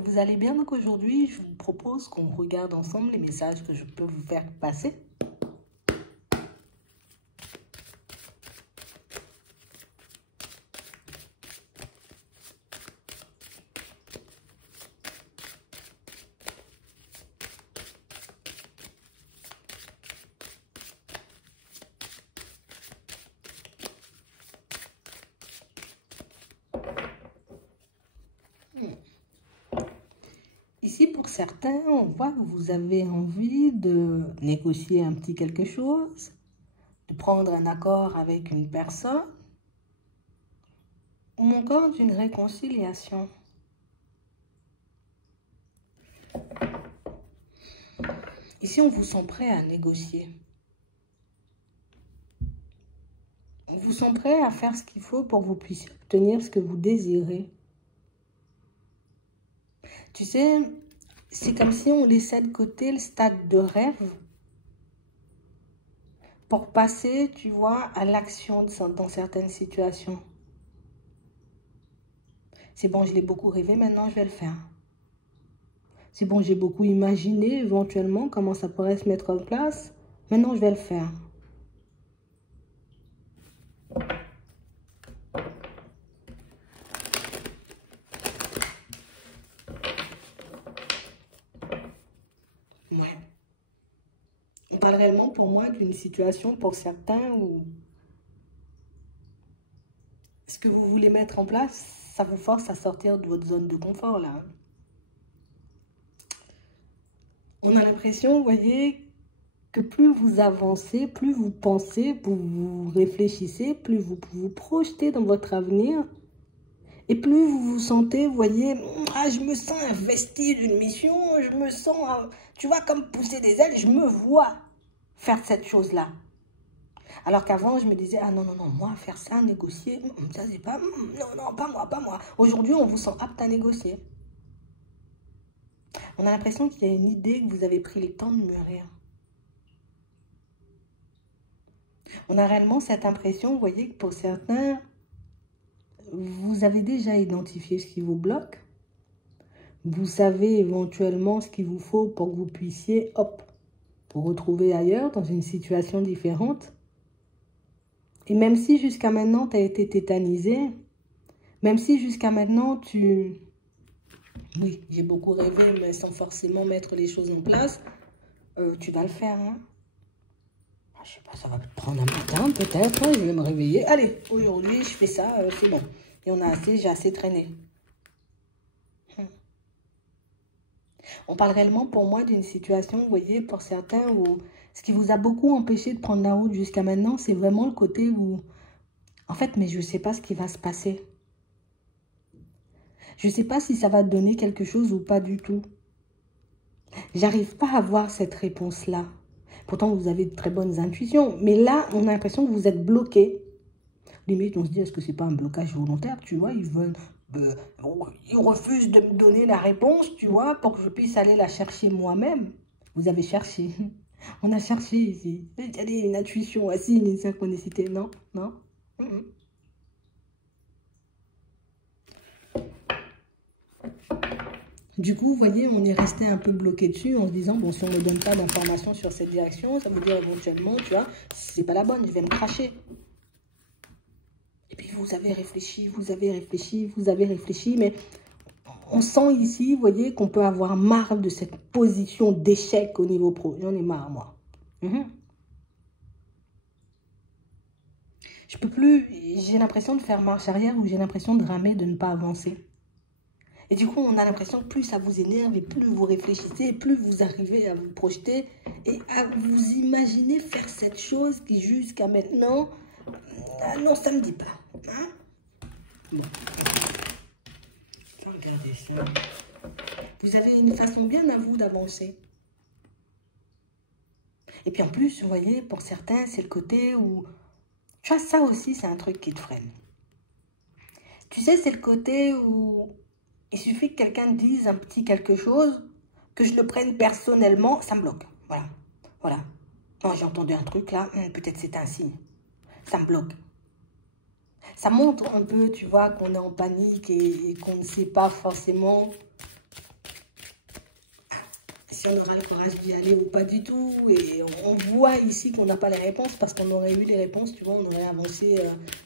que vous allez bien. Donc aujourd'hui, je vous propose qu'on regarde ensemble les messages que je peux vous faire passer. Ici, pour certains, on voit que vous avez envie de négocier un petit quelque chose, de prendre un accord avec une personne, ou encore d'une réconciliation. Ici, on vous sent prêt à négocier. On vous sent prêt à faire ce qu'il faut pour que vous puissiez obtenir ce que vous désirez. Tu sais, c'est comme si on laissait de côté le stade de rêve pour passer, tu vois, à l'action dans certaines situations. C'est bon, je l'ai beaucoup rêvé, maintenant je vais le faire. C'est bon, j'ai beaucoup imaginé éventuellement comment ça pourrait se mettre en place, maintenant je vais le faire. Ouais. On parle réellement pour moi d'une situation pour certains où ce que vous voulez mettre en place, ça vous force à sortir de votre zone de confort là. On a l'impression, vous voyez, que plus vous avancez, plus vous pensez, plus vous réfléchissez, plus vous vous projetez dans votre avenir, et plus vous vous sentez, vous voyez, ah, je me sens investi d'une mission, je me sens, tu vois, comme pousser des ailes, je me vois faire cette chose-là. Alors qu'avant, je me disais, ah non, non, non, moi, faire ça, négocier, ça c'est pas, non, non, pas moi, pas moi. Aujourd'hui, on vous sent apte à négocier. On a l'impression qu'il y a une idée que vous avez pris le temps de mûrir. On a réellement cette impression, vous voyez, que pour certains, vous avez déjà identifié ce qui vous bloque. Vous savez éventuellement ce qu'il vous faut pour que vous puissiez, hop, vous retrouver ailleurs, dans une situation différente. Et même si jusqu'à maintenant, tu as été tétanisé, même si jusqu'à maintenant, oui, j'ai beaucoup rêvé, mais sans forcément mettre les choses en place, tu vas le faire, hein. Je sais pas, ça va prendre un matin peut-être, hein, je vais me réveiller. Allez, aujourd'hui, je fais ça, c'est bon. Il y en a assez, j'ai assez traîné. On parle réellement pour moi d'une situation, vous voyez, pour certains, où ce qui vous a beaucoup empêché de prendre la route jusqu'à maintenant, c'est vraiment le côté où, en fait, mais je ne sais pas ce qui va se passer. Je ne sais pas si ça va donner quelque chose ou pas du tout. J'arrive pas à avoir cette réponse-là. Pourtant, vous avez de très bonnes intuitions. Mais là, on a l'impression que vous êtes bloqué. Limite, on se dit, est-ce que c'est pas un blocage volontaire? Tu vois, ils refusent de me donner la réponse, tu vois, pour que je puisse aller la chercher moi-même. Vous avez cherché. On a cherché ici. Il y a une intuition, assis, une synchronicité. Non, non. Du coup, vous voyez, on est resté un peu bloqué dessus en se disant, bon, si on ne me donne pas d'informations sur cette direction, ça veut dire éventuellement, tu vois, c'est pas la bonne, je vais me cracher. Et puis, vous avez réfléchi, vous avez réfléchi, vous avez réfléchi, mais on sent ici, vous voyez, qu'on peut avoir marre de cette position d'échec au niveau pro. J'en ai marre, moi. Je peux plus, j'ai l'impression de faire marche arrière ou j'ai l'impression de ramer, de ne pas avancer. Et du coup, on a l'impression que plus ça vous énerve et plus vous réfléchissez, plus vous arrivez à vous projeter et à vous imaginer faire cette chose qui jusqu'à maintenant, non, ça ne me dit pas. Hein? Bon. Regardez ça. Vous avez une façon bien à vous d'avancer. Et puis en plus, vous voyez, pour certains, c'est le côté où... Tu vois, ça aussi, c'est un truc qui te freine. Tu sais, c'est le côté où... Il suffit que quelqu'un dise un petit quelque chose, que je le prenne personnellement, ça me bloque. Voilà. Voilà. Non, j'ai entendu un truc là, peut-être c'est un signe. Ça me bloque. Ça montre un peu, tu vois, qu'on est en panique et qu'on ne sait pas forcément on aura le courage d'y aller ou pas du tout. Et on voit ici qu'on n'a pas les réponses parce qu'on aurait eu les réponses, tu vois, on aurait avancé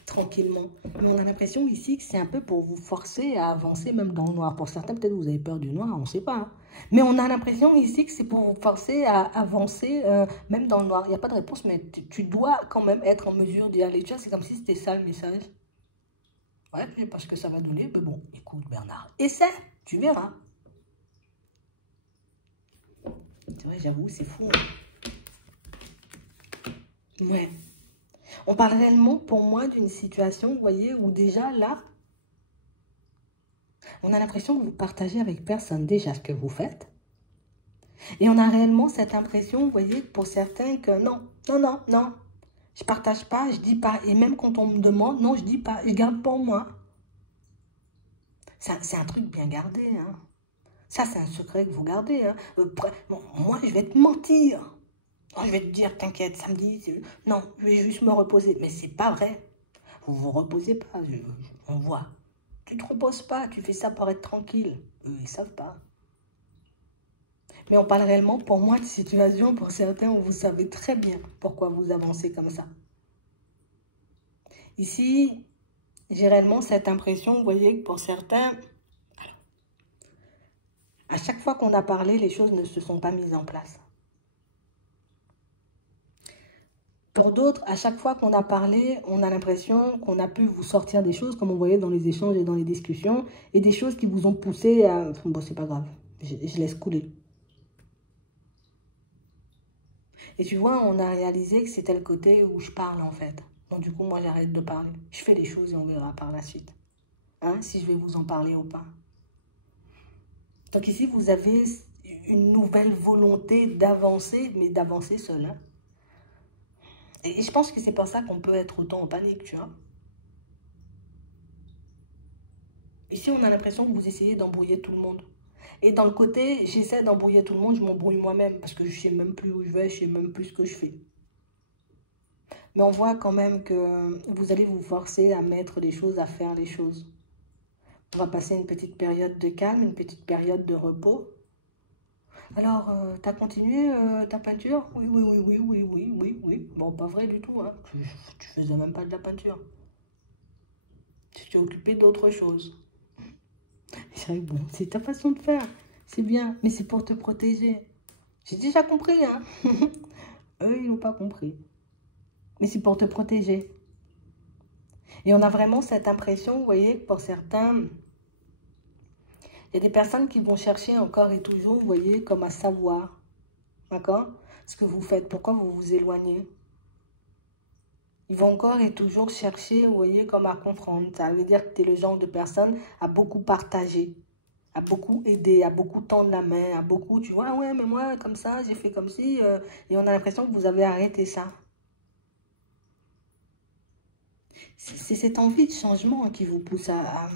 tranquillement. Mais on a l'impression ici que c'est un peu pour vous forcer à avancer même dans le noir. Pour certains, peut-être vous avez peur du noir, on ne sait pas. Hein. Mais on a l'impression ici que c'est pour vous forcer à avancer même dans le noir. Il n'y a pas de réponse, mais tu dois quand même être en mesure d'y aller. Tu vois, c'est comme si c'était ça le message. Ouais, je sais pas ce que ça va donner, mais bon, écoute Bernard, essaie, tu verras. C'est vrai, j'avoue, c'est fou. Hein. Ouais. On parle réellement, pour moi, d'une situation, vous voyez, où déjà, là, on a l'impression que vous partagez avec personne déjà ce que vous faites. Et on a réellement cette impression, vous voyez, pour certains, que non, non, non, non, je partage pas, je dis pas. Et même quand on me demande, non, je dis pas, je garde pour moi. C'est un truc bien gardé, hein. Ça, c'est un secret que vous gardez. Hein. Bon, moi, je vais te mentir. Je vais te dire, t'inquiète, samedi, non, je vais juste me reposer. Mais c'est pas vrai. Vous vous reposez pas, on voit. Tu te reposes pas, tu fais ça pour être tranquille. Eux, ils savent pas. Mais on parle réellement, pour moi, de situation, pour certains, où vous savez très bien pourquoi vous avancez comme ça. Ici, j'ai réellement cette impression, vous voyez, que pour certains, à chaque fois qu'on a parlé, les choses ne se sont pas mises en place. Pour d'autres, à chaque fois qu'on a parlé, on a l'impression qu'on a pu vous sortir des choses, comme on voyait dans les échanges et dans les discussions, et des choses qui vous ont poussé à... Bon, c'est pas grave, je laisse couler. Et tu vois, on a réalisé que c'était le côté où je parle, en fait. Donc, du coup, moi, j'arrête de parler. Je fais les choses et on verra par la suite. Hein, si je vais vous en parler ou pas. Donc, ici, vous avez une nouvelle volonté d'avancer, mais d'avancer seul, hein. Et je pense que c'est pour ça qu'on peut être autant en panique, tu vois. Ici, on a l'impression que vous essayez d'embrouiller tout le monde. Et dans le côté, j'essaie d'embrouiller tout le monde, je m'embrouille moi-même parce que je ne sais même plus où je vais, je ne sais même plus ce que je fais. Mais on voit quand même que vous allez vous forcer à mettre les choses, à faire les choses. On va passer une petite période de calme, une petite période de repos. Alors, tu as continué ta peinture? Oui, oui, oui, oui, oui, oui, oui, oui. Bon, pas vrai du tout, hein. Tu faisais même pas de la peinture. Tu t'es occupé d'autre chose. Bon, c'est ta façon de faire. C'est bien, mais c'est pour te protéger. J'ai déjà compris, hein. Eux, ils n'ont pas compris. Mais c'est pour te protéger. Et on a vraiment cette impression, vous voyez, que pour certains, il y a des personnes qui vont chercher encore et toujours, vous voyez, comme à savoir, d'accord, ce que vous faites, pourquoi vous vous éloignez. Ils vont encore et toujours chercher, vous voyez, comme à comprendre. Ça veut dire que tu es le genre de personne à beaucoup partager, à beaucoup aider, à beaucoup tendre la main, à beaucoup, tu vois, ouais, mais moi, comme ça, j'ai fait comme si, et on a l'impression que vous avez arrêté ça. C'est cette envie de changement qui vous pousse à,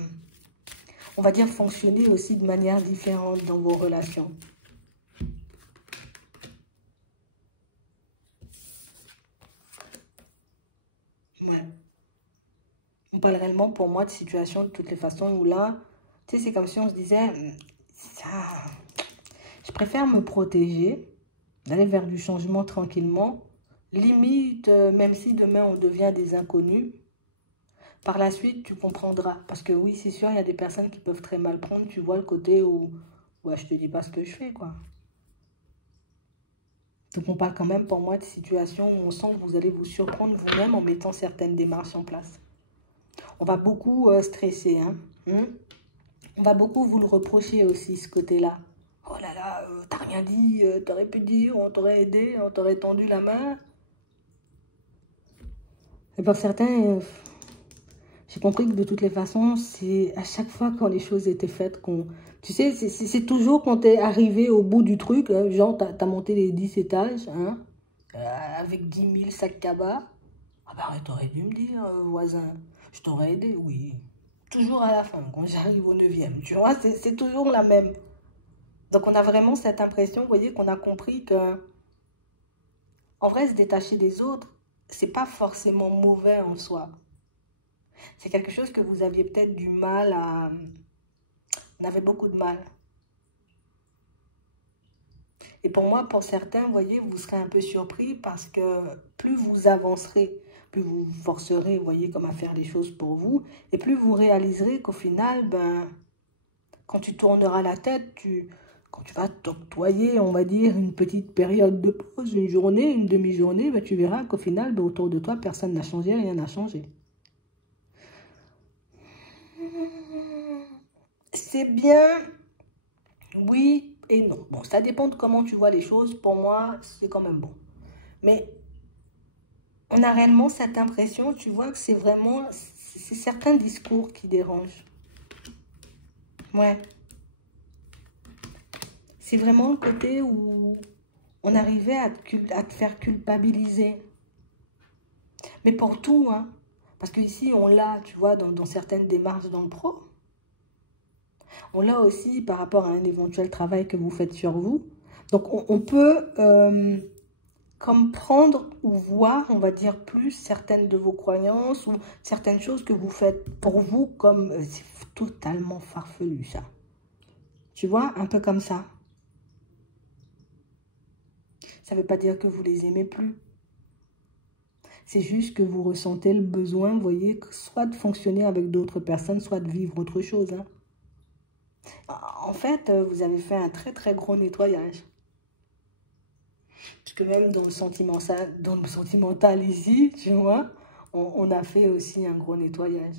on va dire, fonctionner aussi de manière différente dans vos relations. Ouais. On parle réellement pour moi de situation de toutes les façons où là, tu sais, c'est comme si on se disait, ça, je préfère me protéger, d'aller vers du changement tranquillement, limite, même si demain on devient des inconnus, par la suite tu comprendras. Parce que oui, c'est sûr, il y a des personnes qui peuvent très mal prendre, tu vois le côté où, ouais, je te dis pas ce que je fais, quoi. Donc on parle quand même pour moi de situations où on sent que vous allez vous surprendre vous-même en mettant certaines démarches en place. On va beaucoup stresser, hein. On va beaucoup vous le reprocher aussi, ce côté-là. Oh là là, t'as rien dit, t'aurais pu dire, on t'aurait aidé, on t'aurait tendu la main. Et pour certains, j'ai compris que de toutes les façons, c'est à chaque fois quand les choses étaient faites qu'on... Tu sais, c'est toujours quand t'es arrivé au bout du truc, hein, genre t'as monté les 10 étages, hein, avec 10 000 sacs cabas. Ah bah t'aurais dû me dire, voisin, je t'aurais aidé, oui. Toujours à la fin, quand j'arrive au 9e, tu vois, c'est toujours la même. Donc on a vraiment cette impression, vous voyez, qu'on a compris que, en vrai, se détacher des autres, c'est pas forcément mauvais en soi. C'est quelque chose que vous aviez peut-être du mal à... On avait beaucoup de mal. Et pour moi, pour certains, vous voyez, vous serez un peu surpris parce que plus vous avancerez, plus vous vous forcerez, vous voyez, comme à faire les choses pour vous, et plus vous réaliserez qu'au final, ben, quand tu tourneras la tête, quand tu vas t'octroyer, on va dire, une petite période de pause, une journée, une demi-journée, ben, tu verras qu'au final, ben, autour de toi, personne n'a changé, rien n'a changé. C'est bien, oui et non. Bon, ça dépend de comment tu vois les choses. Pour moi, c'est quand même bon. Mais on a réellement cette impression, tu vois, que c'est vraiment, c'est certains discours qui dérangent. Ouais, c'est vraiment le côté où on arrivait à te faire culpabiliser. Mais pour tout, hein. Parce qu'ici, on l'a, tu vois, dans certaines démarches dans le pro. On l'a aussi par rapport à un éventuel travail que vous faites sur vous. Donc, on peut comme prendre ou voir, on va dire, plus certaines de vos croyances ou certaines choses que vous faites pour vous comme c'est totalement farfelu, ça. Tu vois, un peu comme ça. Ça ne veut pas dire que vous les aimez plus. C'est juste que vous ressentez le besoin, vous voyez, soit de fonctionner avec d'autres personnes, soit de vivre autre chose. Hein. En fait, vous avez fait un très très gros nettoyage. Parce que même dans le sentimental ici, tu vois, on a fait aussi un gros nettoyage.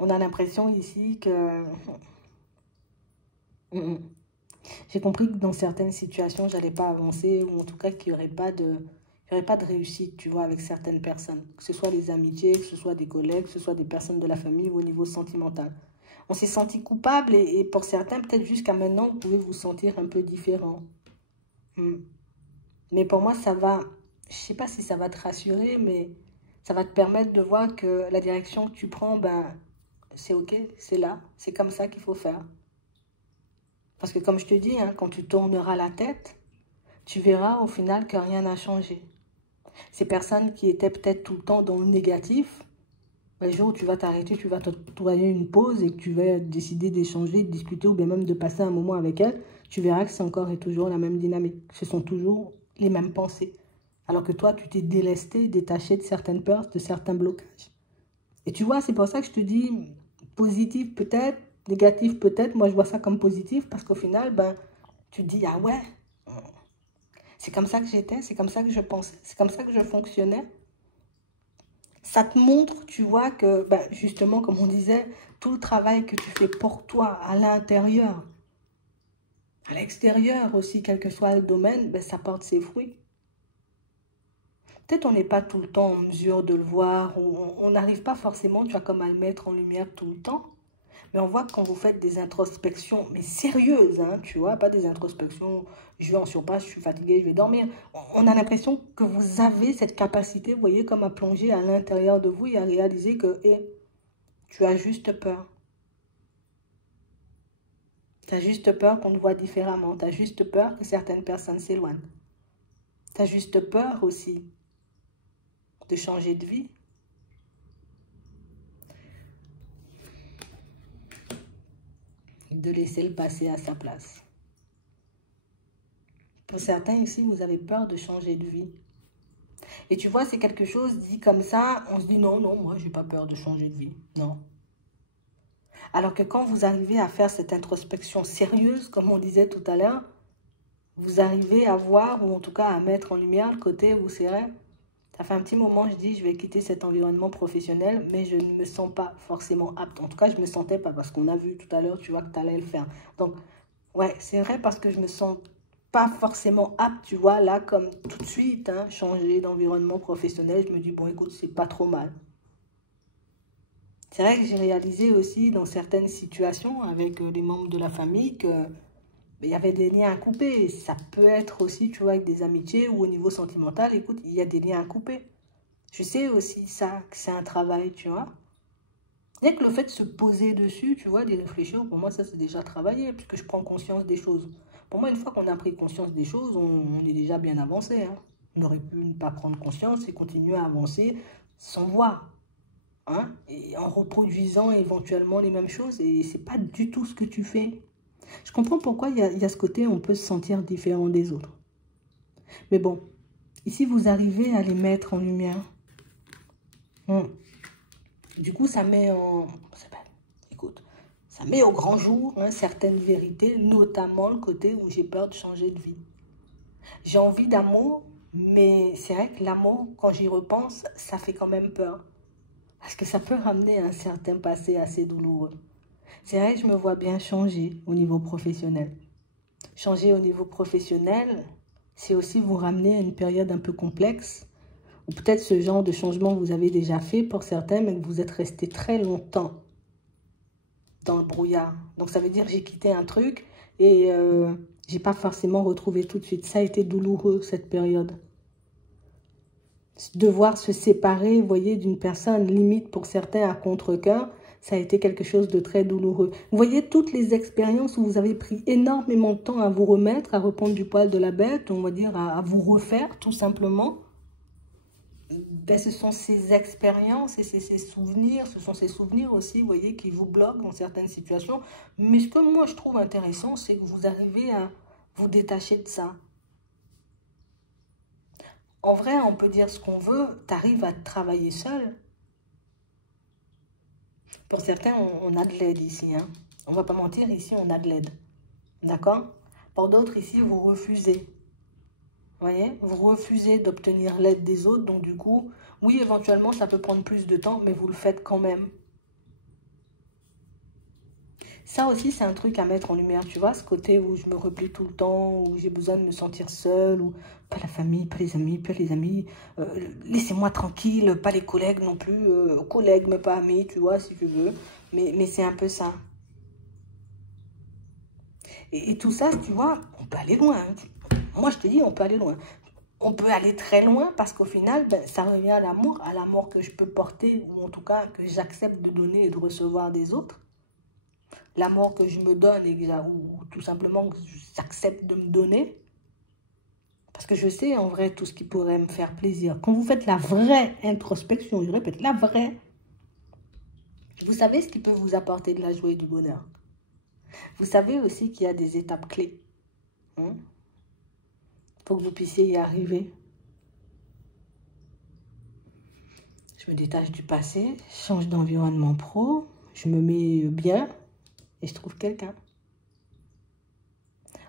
On a l'impression ici que... J'ai compris que dans certaines situations, j'allais pas avancer, ou en tout cas qu'il n'y aurait pas de réussite, tu vois, avec certaines personnes. Que ce soit les amitiés, que ce soit des collègues, que ce soit des personnes de la famille ou au niveau sentimental. On s'est senti coupable et pour certains, peut-être jusqu'à maintenant, vous pouvez vous sentir un peu différent. Mais pour moi, ça va, je sais pas si ça va te rassurer, mais ça va te permettre de voir que la direction que tu prends, ben, c'est OK, c'est là, c'est comme ça qu'il faut faire. Parce que comme je te dis, hein, quand tu tourneras la tête, tu verras au final que rien n'a changé. Ces personnes qui étaient peut-être tout le temps dans le négatif, le jour où tu vas t'arrêter, tu vas t'octroyer une pause et que tu vas décider d'échanger, de discuter ou bien même de passer un moment avec elles, tu verras que c'est encore et toujours la même dynamique. Ce sont toujours les mêmes pensées. Alors que toi, tu t'es délesté, détaché de certaines peurs, de certains blocages. Et tu vois, c'est pour ça que je te dis positif peut-être, négatif peut-être. Moi, je vois ça comme positif parce qu'au final, ben, tu te dis, ah ouais, c'est comme ça que j'étais, c'est comme ça que je pensais, c'est comme ça que je fonctionnais. Ça te montre, tu vois, que ben, justement, comme on disait, tout le travail que tu fais pour toi à l'intérieur, à l'extérieur aussi, quel que soit le domaine, ben, ça porte ses fruits. Peut-être on n'est pas tout le temps en mesure de le voir, ou on n'arrive pas forcément, tu vois, comme à le mettre en lumière tout le temps. Mais on voit que quand vous faites des introspections, mais sérieuses, hein, tu vois, pas des introspections, je vais en surpasse, je suis fatiguée, je vais dormir. On a l'impression que vous avez cette capacité, vous voyez, comme à plonger à l'intérieur de vous et à réaliser que tu as juste peur. Tu as juste peur qu'on te voit différemment. Tu as juste peur que certaines personnes s'éloignent. Tu as juste peur aussi de changer de vie. De laisser le passé à sa place. Pour certains ici, vous avez peur de changer de vie. Et tu vois, c'est quelque chose dit comme ça, on se dit non, non, moi, j'ai pas peur de changer de vie. Non. Alors que quand vous arrivez à faire cette introspection sérieuse, comme on disait tout à l'heure, vous arrivez à voir, ou en tout cas à mettre en lumière le côté où c'est vrai. Ça fait un petit moment, je dis, je vais quitter cet environnement professionnel, mais je ne me sens pas forcément apte. En tout cas, je ne me sentais pas, parce qu'on a vu tout à l'heure, tu vois, que tu allais le faire. Donc, ouais, c'est vrai, parce que je me sens pas forcément apte, tu vois, là, comme tout de suite, hein, changer d'environnement professionnel, je me dis, bon, écoute, c'est pas trop mal. C'est vrai que j'ai réalisé aussi dans certaines situations avec les membres de la famille que il y avait des liens à couper. Ça peut être aussi, tu vois, avec des amitiés ou au niveau sentimental, écoute, il y a des liens à couper. Je sais aussi ça, que c'est un travail, tu vois. Rien que le fait de se poser dessus, tu vois, d'y réfléchir, pour moi, ça, c'est déjà travaillé, puisque je prends conscience des choses. Pour moi, une fois qu'on a pris conscience des choses, on est déjà bien avancé. Hein. On aurait pu ne pas prendre conscience et continuer à avancer sans voir. Hein, et en reproduisant éventuellement les mêmes choses. Et c'est pas du tout ce que tu fais. Je comprends pourquoi il y a ce côté, on peut se sentir différent des autres. Mais bon, ici, vous arrivez à les mettre en lumière. Du coup, ça met en... Écoute, ça met au grand jour certaines vérités, notamment le côté où j'ai peur de changer de vie. J'ai envie d'amour, mais c'est vrai que l'amour, quand j'y repense, ça fait quand même peur. Parce que ça peut ramener un certain passé assez douloureux. C'est vrai que je me vois bien changer au niveau professionnel. Changer au niveau professionnel, c'est aussi vous ramener à une période un peu complexe. Ou peut-être ce genre de changement que vous avez déjà fait pour certains, mais que vous êtes resté très longtemps dans le brouillard. Donc ça veut dire que j'ai quitté un truc et j'ai pas forcément retrouvé tout de suite. Ça a été douloureux cette période. Devoir se séparer, vous voyez, d'une personne, limite pour certains à contre-cœur, ça a été quelque chose de très douloureux. Vous voyez toutes les expériences où vous avez pris énormément de temps à vous remettre, à reprendre du poil de la bête, on va dire à vous refaire tout simplement. Ben, ce sont ces expériences et ces souvenirs, ce sont ces souvenirs aussi, vous voyez, qui vous bloquent dans certaines situations. Mais ce que moi je trouve intéressant, c'est que vous arrivez à vous détacher de ça. En vrai, on peut dire ce qu'on veut, tu arrives à travailler seul. Pour certains, on a de l'aide ici. Hein. On ne va pas mentir, ici, on a de l'aide. D'accord? Pour d'autres, ici, vous refusez. Vous voyez? Vous refusez d'obtenir l'aide des autres. Donc, du coup, oui, éventuellement, ça peut prendre plus de temps, mais vous le faites quand même. Ça aussi, c'est un truc à mettre en lumière, tu vois, ce côté où je me replie tout le temps, où j'ai besoin de me sentir seule, ou pas la famille, pas les amis, laissez-moi tranquille, pas les collègues non plus, collègues mais pas amis, tu vois, si tu veux, mais c'est un peu ça. Et tout ça, tu vois, on peut aller loin. Hein. Moi, je te dis, on peut aller loin. On peut aller très loin parce qu'au final, ben, ça revient à l'amour que je peux porter, ou en tout cas que j'accepte de donner et de recevoir des autres. L'amour que je me donne ou tout simplement que j'accepte de me donner. Parce que je sais en vrai tout ce qui pourrait me faire plaisir. Quand vous faites la vraie introspection, je répète, la vraie, vous savez ce qui peut vous apporter de la joie et du bonheur. Vous savez aussi qu'il y a des étapes clés. Pour que vous puissiez y arriver. Je me détache du passé, je change d'environnement pro, je me mets bien et je trouve quelqu'un.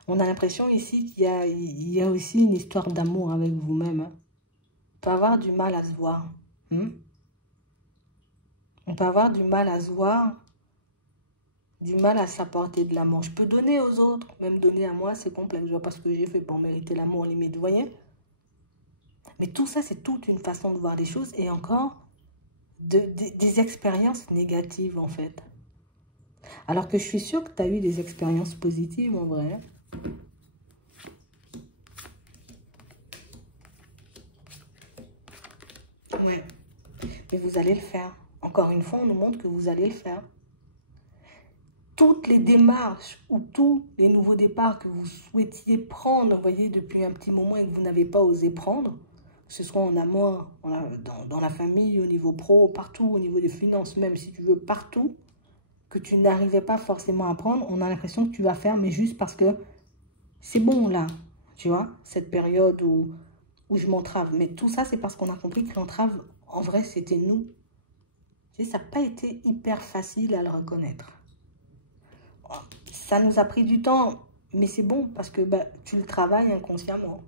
On a l'impression ici qu'il y a aussi une histoire d'amour avec vous-même. Hein. On peut avoir du mal à se voir. On peut avoir du mal à se voir, du mal à s'apporter de l'amour. Je peux donner aux autres, même donner à moi, c'est complexe. Je vois pas ce que j'ai fait pour mériter l'amour limite, vous voyez? Mais tout ça, c'est toute une façon de voir les choses et encore des expériences négatives en fait. Alors que je suis sûre que tu as eu des expériences positives en vrai. Ouais. Mais vous allez le faire. Encore une fois, on nous montre que vous allez le faire. Toutes les démarches ou tous les nouveaux départs que vous souhaitiez prendre, vous voyez, depuis un petit moment et que vous n'avez pas osé prendre, que ce soit en amour, dans la famille, au niveau pro, partout, au niveau des finances, même si tu veux, partout, que tu n'arrivais pas forcément à prendre, on a l'impression que tu vas faire, mais juste parce que c'est bon là, tu vois, cette période où je m'entrave. Mais tout ça, c'est parce qu'on a compris que l'entrave, en vrai, c'était nous. Tu sais, ça n'a pas été hyper facile à le reconnaître. Ça nous a pris du temps, mais c'est bon parce que bah, tu le travailles inconsciemment.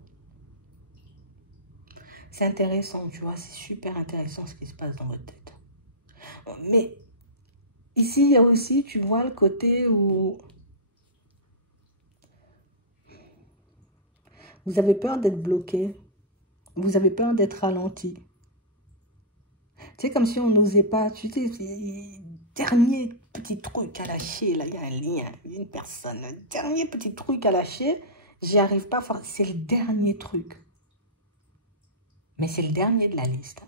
C'est intéressant, tu vois, c'est super intéressant ce qui se passe dans votre tête. Mais ici, il y a aussi, tu vois, le côté où vous avez peur d'être bloqué. Vous avez peur d'être ralenti. Tu sais, comme si on n'osait pas, tu sais, dernier petit truc à lâcher, là, il y a un lien, il y a une personne, le dernier petit truc à lâcher, j'y arrive pas, c'est le dernier truc. Mais c'est le dernier de la liste.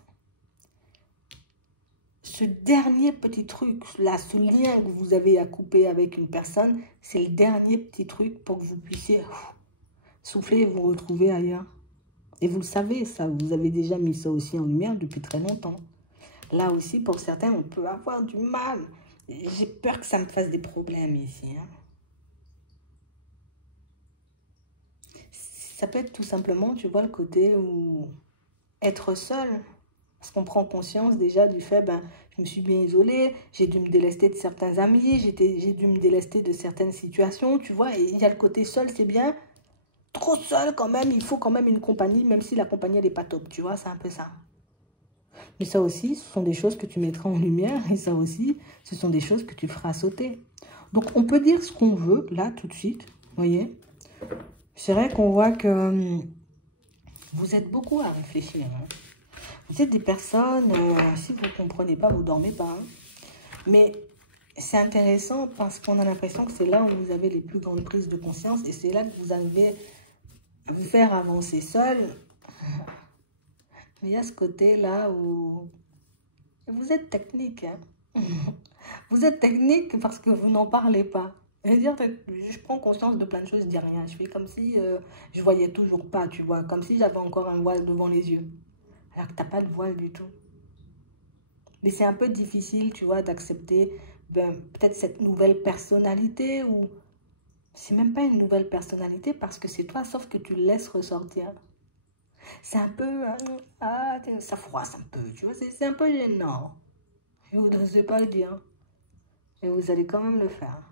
Ce dernier petit truc, là, ce lien que vous avez à couper avec une personne, c'est le dernier petit truc pour que vous puissiez souffler et vous retrouver ailleurs. Et vous le savez, ça, vous avez déjà mis ça aussi en lumière depuis très longtemps. Là aussi, pour certains, on peut avoir du mal. J'ai peur que ça me fasse des problèmes ici. Hein. ça peut être tout simplement, tu vois, le côté où être seul. Parce qu'on prend conscience déjà du fait, ben, je me suis bien isolée, j'ai dû me délester de certains amis, j'ai dû me délester de certaines situations, tu vois. Et il y a le côté seul, c'est bien. Trop seul quand même, il faut quand même une compagnie, même si la compagnie, elle n'est pas top, tu vois, c'est un peu ça. Mais ça aussi, ce sont des choses que tu mettras en lumière, et ça aussi, ce sont des choses que tu feras sauter. Donc, on peut dire ce qu'on veut, là, tout de suite, vous voyez. C'est vrai qu'on voit que vous êtes beaucoup à réfléchir, hein. Vous êtes des personnes, si vous ne comprenez pas, vous ne dormez pas, hein. Mais c'est intéressant parce qu'on a l'impression que c'est là où vous avez les plus grandes prises de conscience, et c'est là que vous arrivez à vous faire avancer seul. Il y a ce côté-là où vous êtes technique, hein. Vous êtes technique parce que vous n'en parlez pas. C'est-à-dire, je prends conscience de plein de choses, je dis rien. Je fais comme si je voyais toujours pas, tu vois. Comme si j'avais encore un voile devant les yeux. Alors que tu n'as pas de voile du tout. Mais c'est un peu difficile, tu vois, d'accepter ben, peut-être cette nouvelle personnalité ou... C'est même pas une nouvelle personnalité parce que c'est toi, sauf que tu le laisses ressortir. C'est un peu... hein, ah, ça froisse un peu, tu vois. C'est un peu gênant. Et vous n'osez pas le dire. Et vous allez quand même le faire.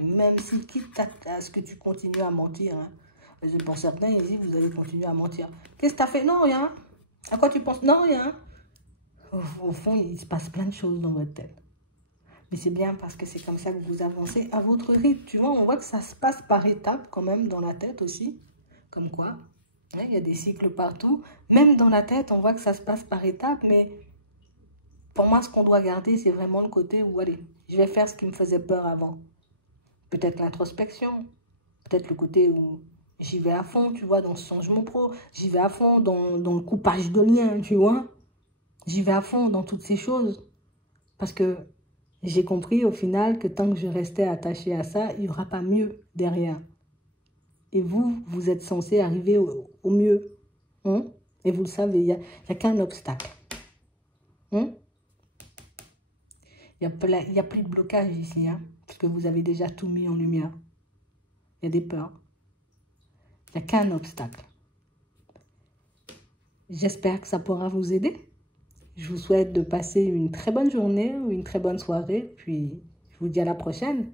Même si, quitte à ce que tu continues à mentir, hein. Pour certains, ici, vous allez continuer à mentir. Qu'est-ce que tu as fait? Non, rien. À quoi tu penses? Non, rien. Au fond, il se passe plein de choses dans votre tête. Mais c'est bien parce que c'est comme ça que vous avancez à votre rythme. Tu vois, on voit que ça se passe par étapes quand même dans la tête aussi. Comme quoi, hein, il y a des cycles partout. Même dans la tête, on voit que ça se passe par étapes. Mais pour moi, ce qu'on doit garder, c'est vraiment le côté où, allez, je vais faire ce qui me faisait peur avant. Peut-être l'introspection. Peut-être le côté où j'y vais à fond, tu vois, dans ce changement pro. J'y vais à fond dans le coupage de liens, tu vois. J'y vais à fond dans toutes ces choses. Parce que j'ai compris au final que tant que je restais attachée à ça, il n'y aura pas mieux derrière. Et vous, vous êtes censé arriver au mieux. Hein? Et vous le savez, il n'y a qu'un obstacle. Hein? Il n'y a plus de blocage ici, hein? Parce que vous avez déjà tout mis en lumière. Il y a des peurs. Il n'y a qu'un obstacle. J'espère que ça pourra vous aider. Je vous souhaite de passer une très bonne journée ou une très bonne soirée. Puis, je vous dis à la prochaine.